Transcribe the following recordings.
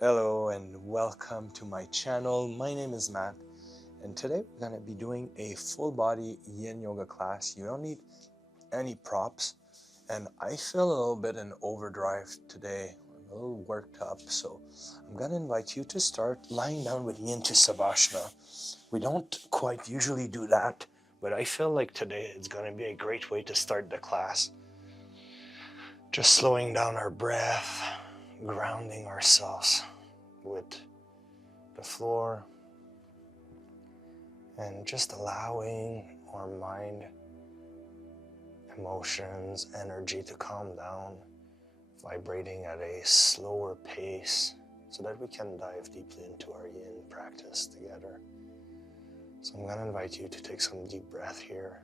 Hello and welcome to my channel. My name is Matt and today we're going to be doing a full body Yin Yoga class. You don't need any props and I feel a little bit in overdrive today. I'm a little worked up, so I'm going to invite you to start lying down with me into Savasana. We don't quite usually do that, but I feel like today it's going to be a great way to start the class. Just slowing down our breath, grounding ourselves with the floor, and just allowing our mind, emotions, energy to calm down, vibrating at a slower pace so that we can dive deeply into our Yin practice together. So I'm going to invite you to take some deep breath here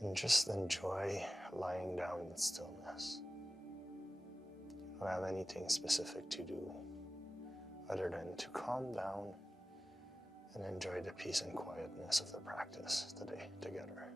and just enjoy lying down in stillness. You don't have anything specific to do other than to calm down and enjoy the peace and quietness of the practice today together.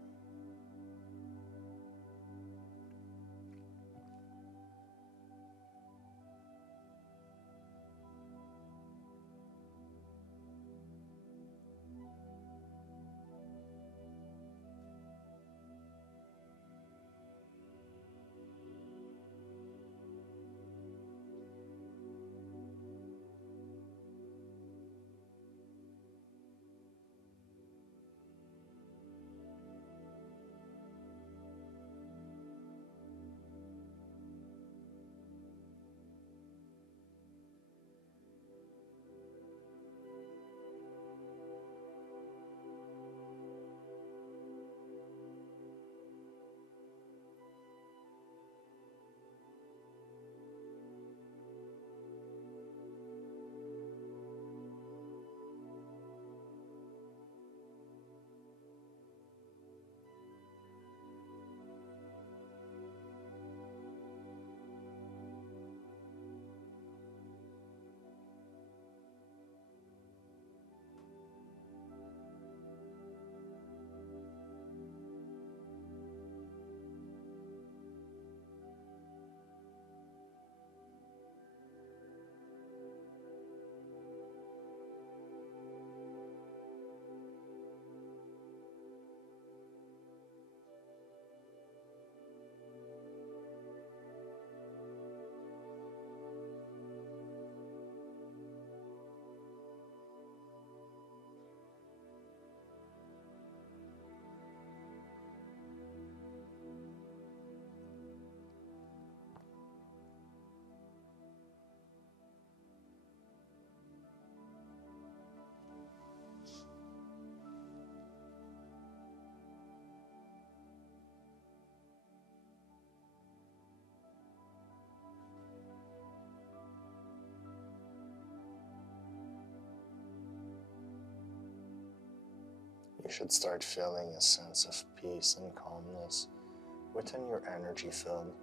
You should start feeling a sense of peace and calmness within your energy field.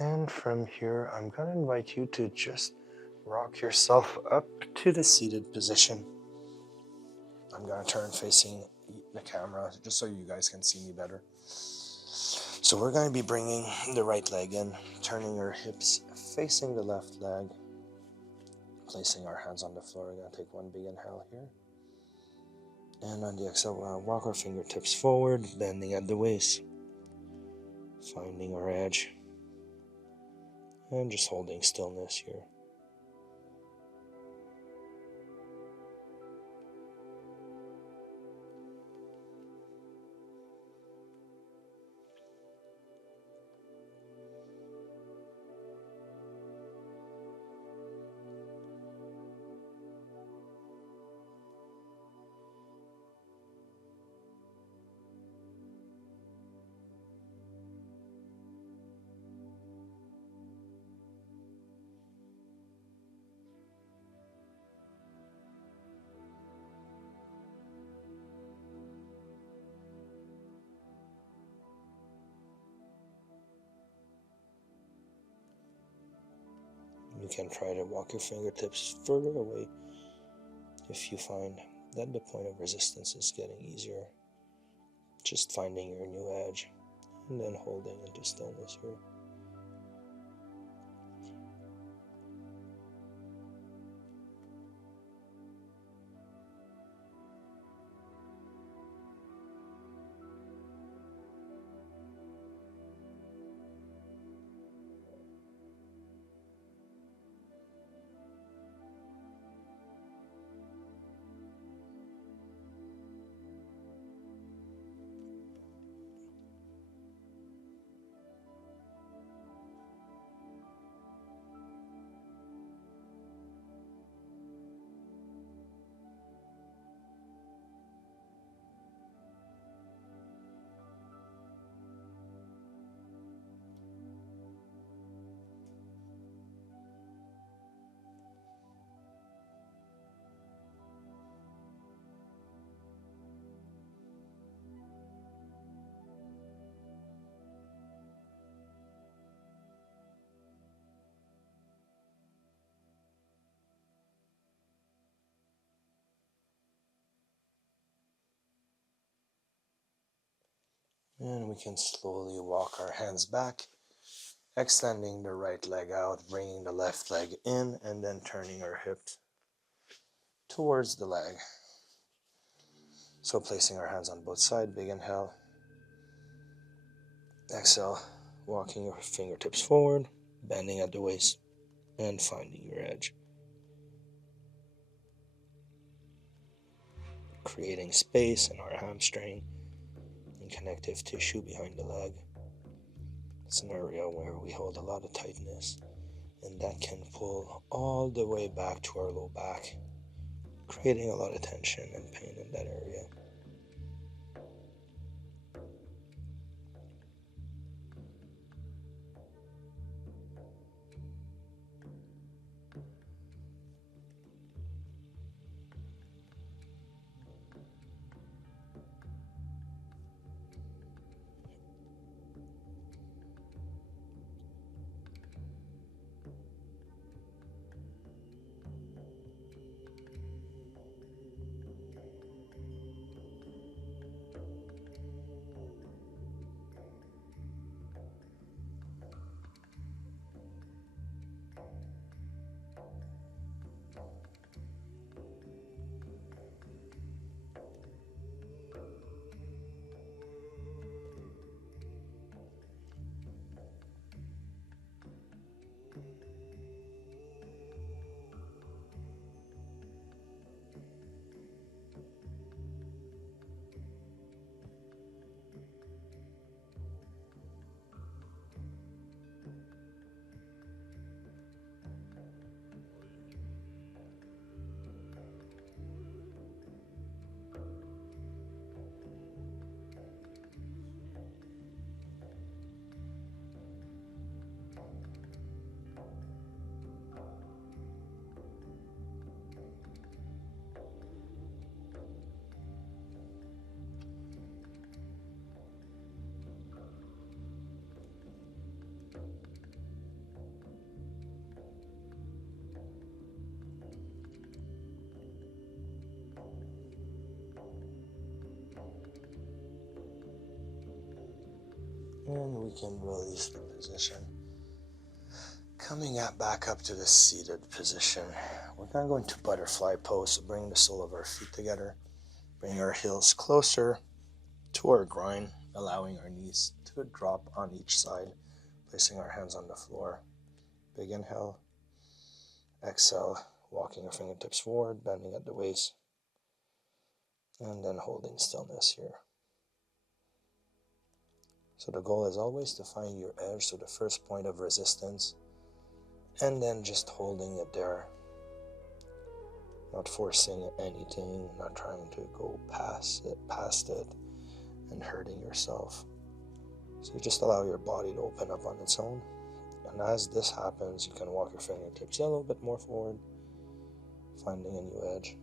And from here, I'm going to invite you to just rock yourself up to the seated position. I'm going to turn facing the camera just so you guys can see me better. So we're going to be bringing the right leg in, turning our hips facing the left leg, placing our hands on the floor. We're going to take one big inhale here. And on the exhale, we'll walk our fingertips forward, bending at the waist, finding our edge, and just holding stillness here. You can try to walk your fingertips further away if you find that the point of resistance is getting easier. Just finding your new edge and then holding into stillness here. And we can slowly walk our hands back, extending the right leg out, bringing the left leg in, and then turning our hips towards the leg. So placing our hands on both sides, big inhale. Exhale, walking your fingertips forward, bending at the waist, and finding your edge. Creating space in our hamstring and connective tissue behind the leg. It's an area where we hold a lot of tightness, and that can pull all the way back to our low back, creating a lot of tension and pain in that area. And we can release the position. Coming back up to the seated position. We're going to go into butterfly pose. So bring the sole of our feet together. Bring our heels closer to our groin, allowing our knees to drop on each side. Placing our hands on the floor. Big inhale. Exhale, walking our fingertips forward, bending at the waist. And then holding stillness here. So the goal is always to find your edge, so the first point of resistance, and then just holding it there. Not forcing anything, not trying to go past it, and hurting yourself. So you just allow your body to open up on its own. And as this happens, you can walk your fingertips a little bit more forward, finding a new edge.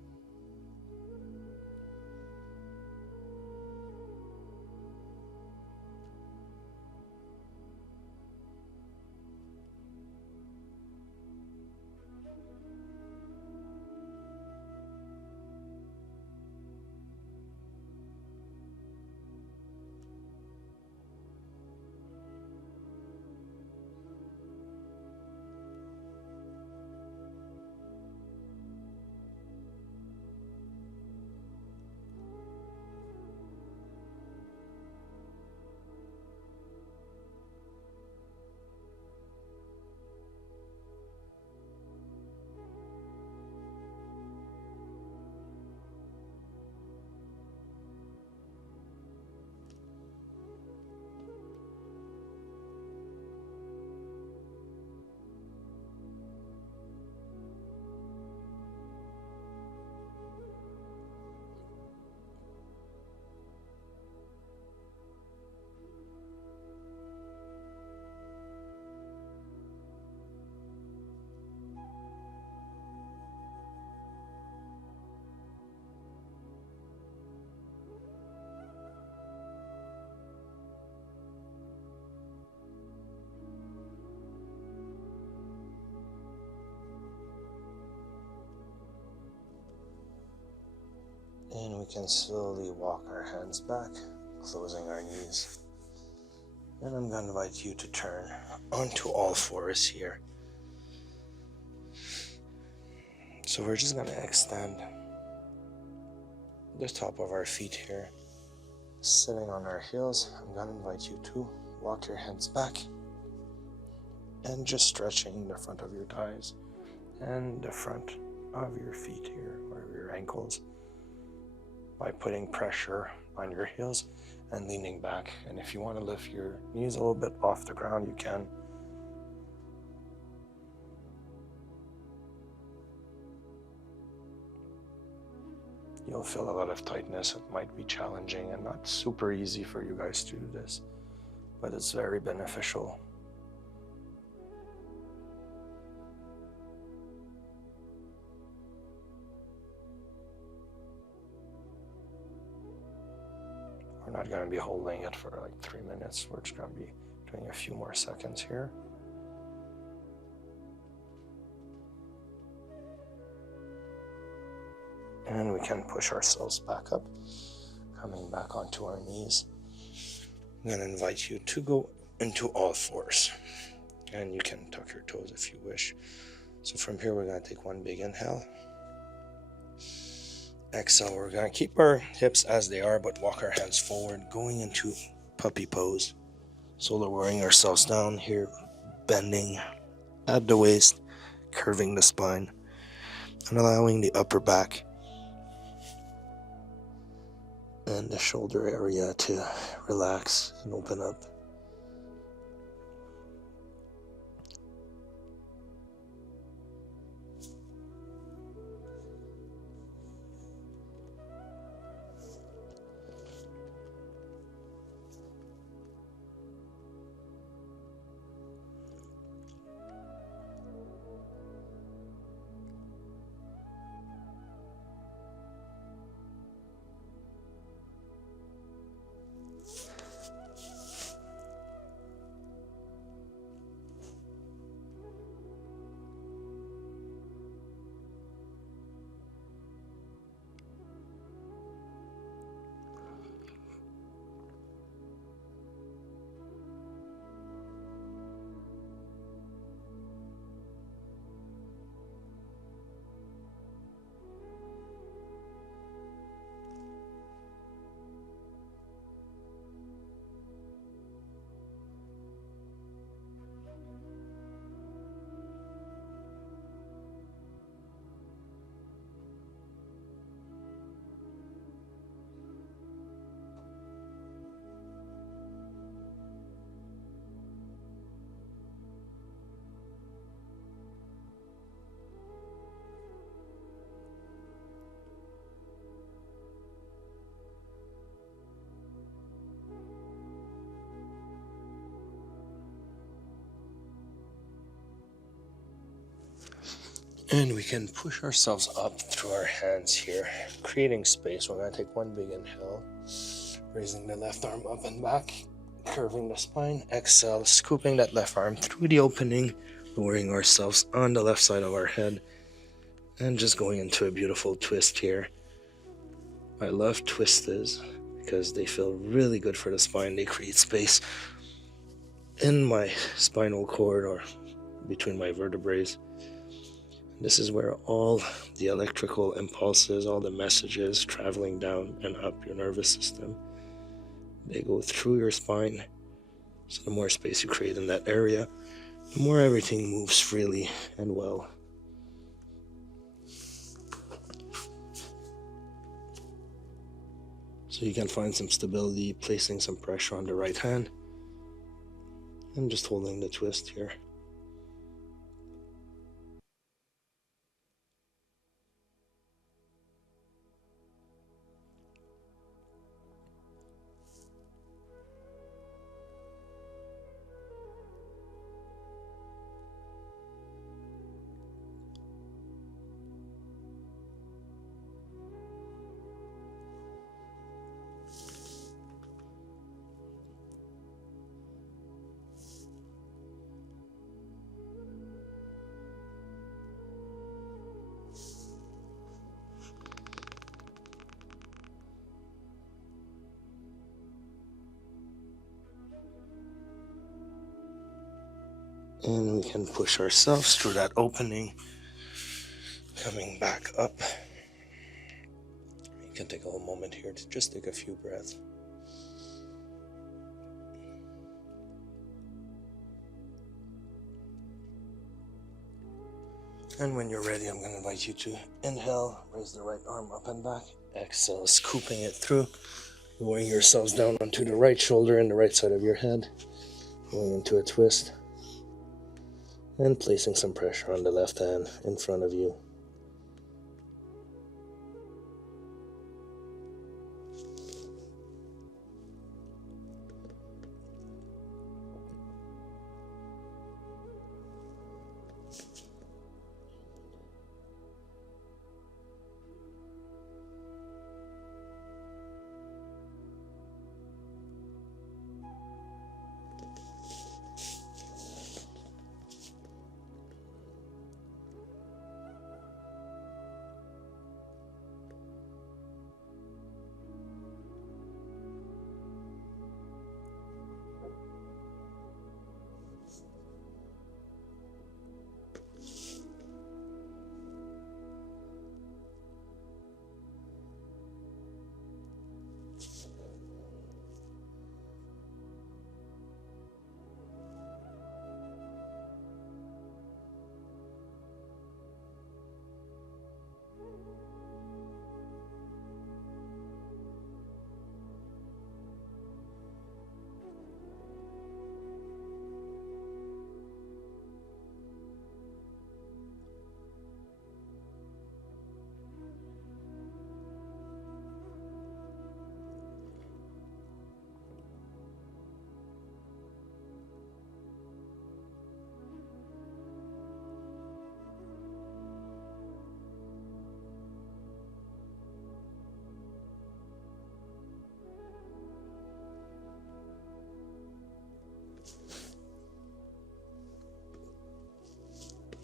And we can slowly walk our hands back, closing our knees. And I'm going to invite you to turn onto all fours here. So we're just going to extend the top of our feet here, sitting on our heels. I'm going to invite you to walk your hands back and just stretching the front of your thighs and the front of your feet here, or your ankles, by putting pressure on your heels and leaning back. And if you want to lift your knees a little bit off the ground, you can. You'll feel a lot of tightness. It might be challenging and not super easy for you guys to do this, but it's very beneficial. We're not going to be holding it for like 3 minutes. We're just going to be doing a few more seconds here. And we can push ourselves back up, coming back onto our knees. I'm going to invite you to go into all fours. And you can tuck your toes if you wish. So from here, we're going to take one big inhale. Exhale, we're going to keep our hips as they are, but walk our hands forward, going into puppy pose. So lowering ourselves down here, bending at the waist, curving the spine, and allowing the upper back and the shoulder area to relax and open up. And we can push ourselves up through our hands here, creating space. We're going to take one big inhale, raising the left arm up and back, curving the spine. Exhale, scooping that left arm through the opening, lowering ourselves on the left side of our head, and just going into a beautiful twist here. I love twists because they feel really good for the spine. They create space in my spinal cord or between my vertebrae. This is where all the electrical impulses, all the messages traveling down and up your nervous system, they go through your spine. So the more space you create in that area, the more everything moves freely and well. So you can find some stability, placing some pressure on the right hand, and just holding the twist here. And we can push ourselves through that opening, coming back up. You can take a whole moment here to just take a few breaths. And when you're ready, I'm going to invite you to inhale, raise the right arm up and back. Exhale, scooping it through, lowering yourselves down onto the right shoulder and the right side of your head, going into a twist, and placing some pressure on the left hand in front of you.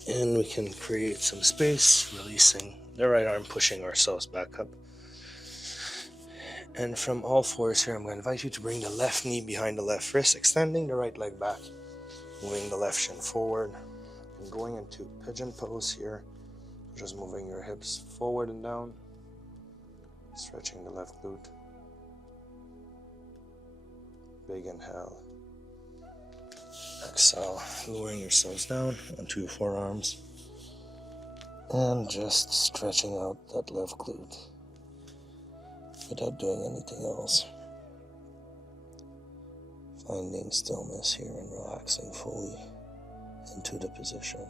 And we can create some space, releasing the right arm, pushing ourselves back up. And from all fours here, I'm going to invite you to bring the left knee behind the left wrist, extending the right leg back, moving the left shin forward, and going into pigeon pose here. Just moving your hips forward and down, stretching the left glute. Big inhale. Exhale, lowering yourselves down onto your forearms and just stretching out that left glute without doing anything else. Finding stillness here and relaxing fully into the position.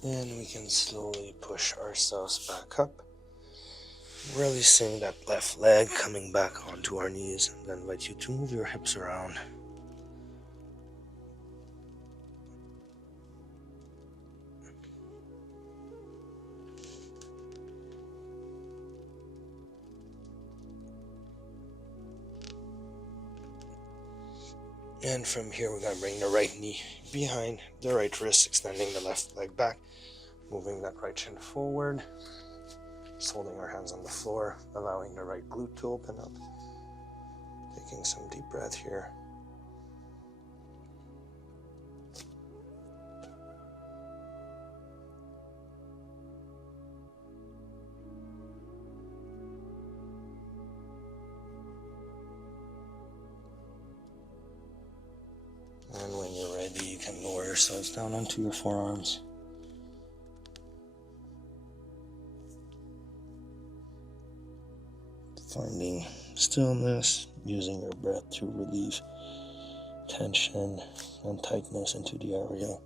And we can slowly push ourselves back up, releasing that left leg, coming back onto our knees, and then invite you to move your hips around. And from here, we're going to bring the right knee behind the right wrist, extending the left leg back, moving that right shin forward, just holding our hands on the floor, allowing the right glute to open up. Taking some deep breath here. And when you're ready, you can lower yourselves down onto your forearms. Finding stillness, using your breath to relieve tension and tightness into the area.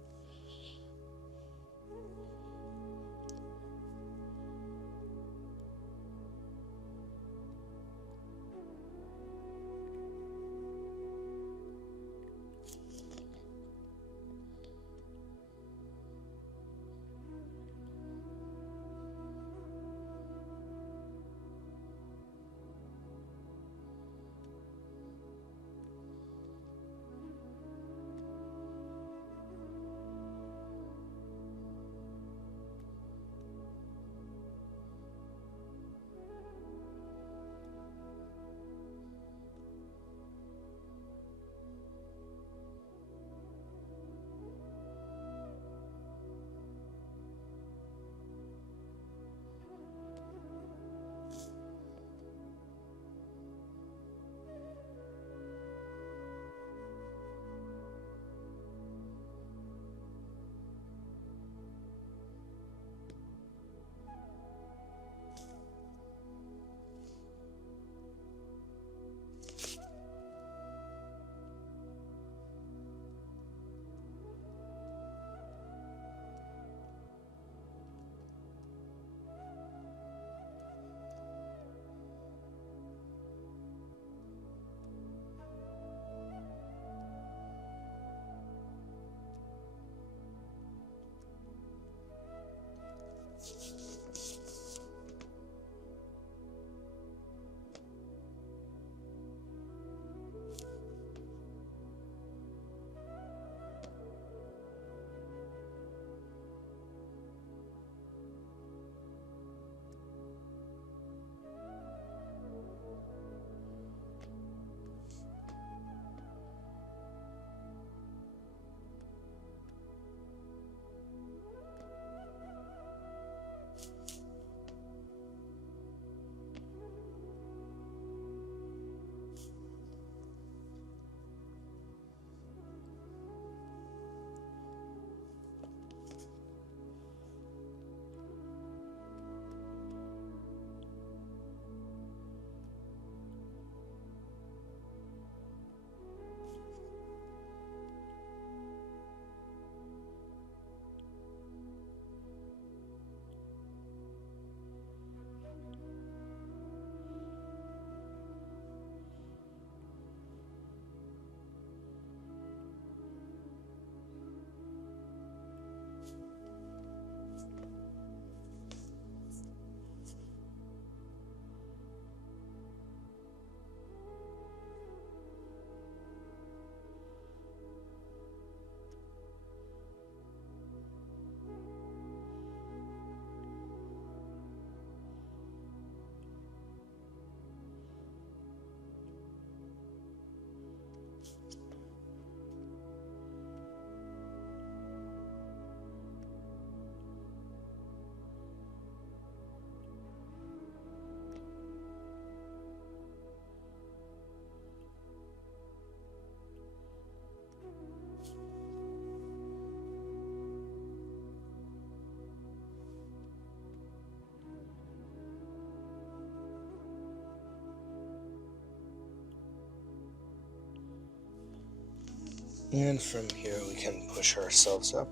And from here we can push ourselves up,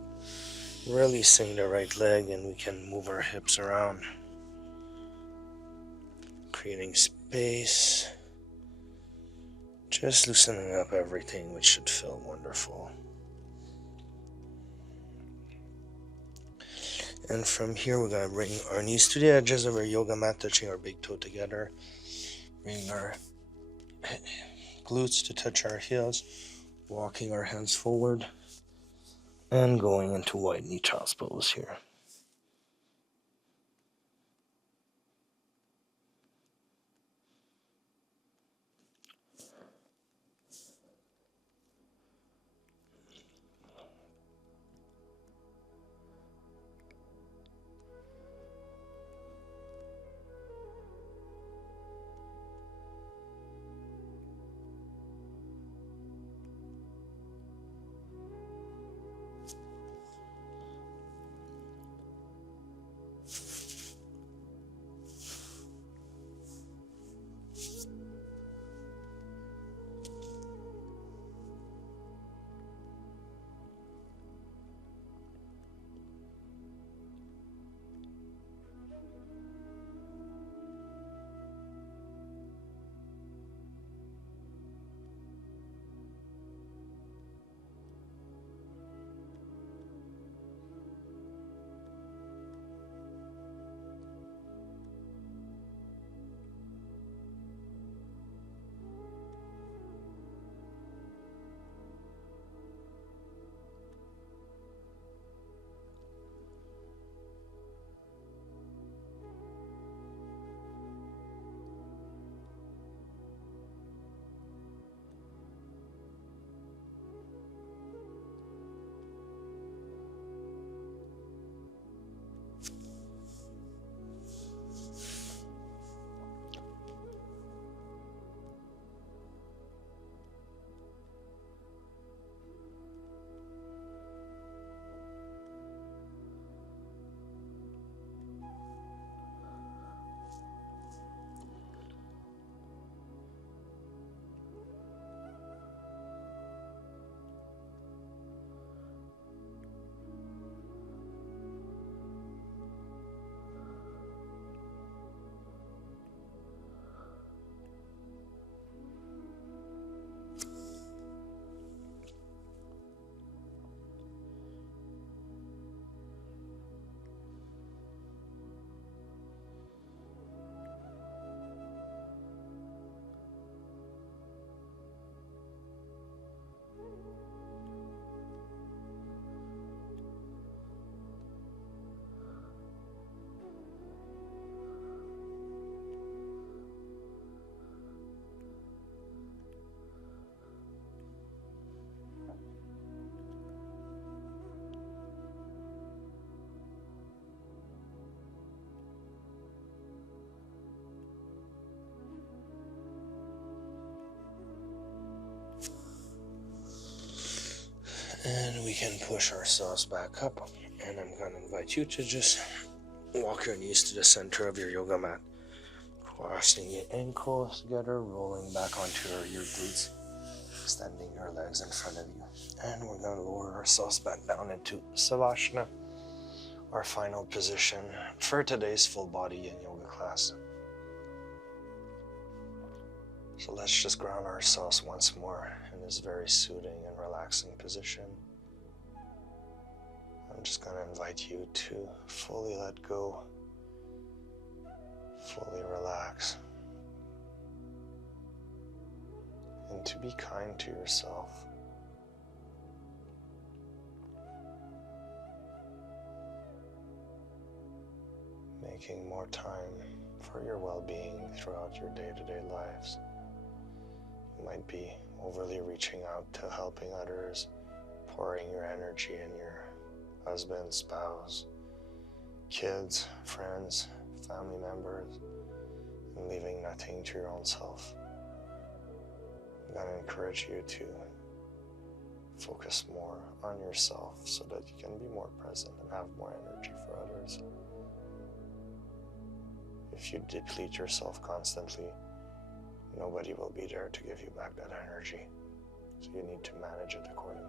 releasing the right leg, and we can move our hips around, creating space, just loosening up everything, which should feel wonderful. And from here, we're going to bring our knees to the edges of our yoga mat, touching our big toe together. Bring our glutes to touch our heels, walking our hands forward, and going into wide knee child's pose here. And we can push ourselves back up. And I'm going to invite you to just walk your knees to the center of your yoga mat. Crossing your ankles together, rolling back onto your glutes, extending your legs in front of you. And we're going to lower ourselves back down into Savasana, our final position for today's full body Yin Yoga class. So let's just ground ourselves once more in this very soothing and relaxing position. I'm just going to invite you to fully let go, fully relax, and to be kind to yourself. Making more time for your well-being throughout your day-to-day lives. You might be overly reaching out to helping others, pouring your energy in your husband, spouse, kids, friends, family members, and leaving nothing to your own self. I'm going to encourage you to focus more on yourself so that you can be more present and have more energy for others. If you deplete yourself constantly, nobody will be there to give you back that energy. So you need to manage it accordingly.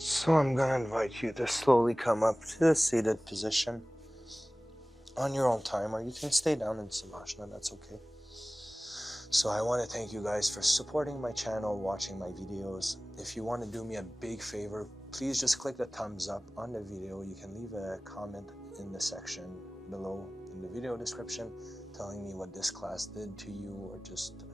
So I'm gonna invite you to slowly come up to a seated position on your own time, or you can stay down in Savasana, that's okay. So I want to thank you guys for supporting my channel, watching my videos. If you want to do me a big favor, please just click the thumbs up on the video. You can leave a comment in the section below in the video description telling me what this class did to you, or just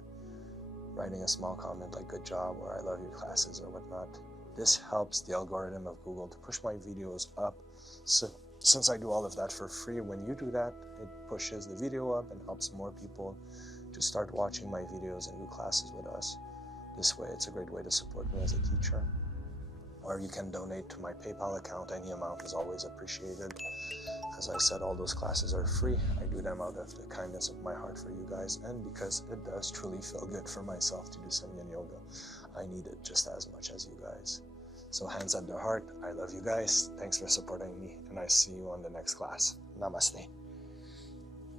writing a small comment like good job or I love your classes or whatnot. This helps the algorithm of Google to push my videos up. So since I do all of that for free, when you do that, it pushes the video up and helps more people to start watching my videos and do classes with us. This way, it's a great way to support me as a teacher. Or you can donate to my PayPal account. Any amount is always appreciated. As I said, all those classes are free. I do them out of the kindness of my heart for you guys, and because it does truly feel good for myself to do some Yin Yoga. I need it just as much as you guys. So hands at the heart, I love you guys. Thanks for supporting me, and I see you on the next class. Namaste.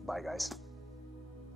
Bye guys.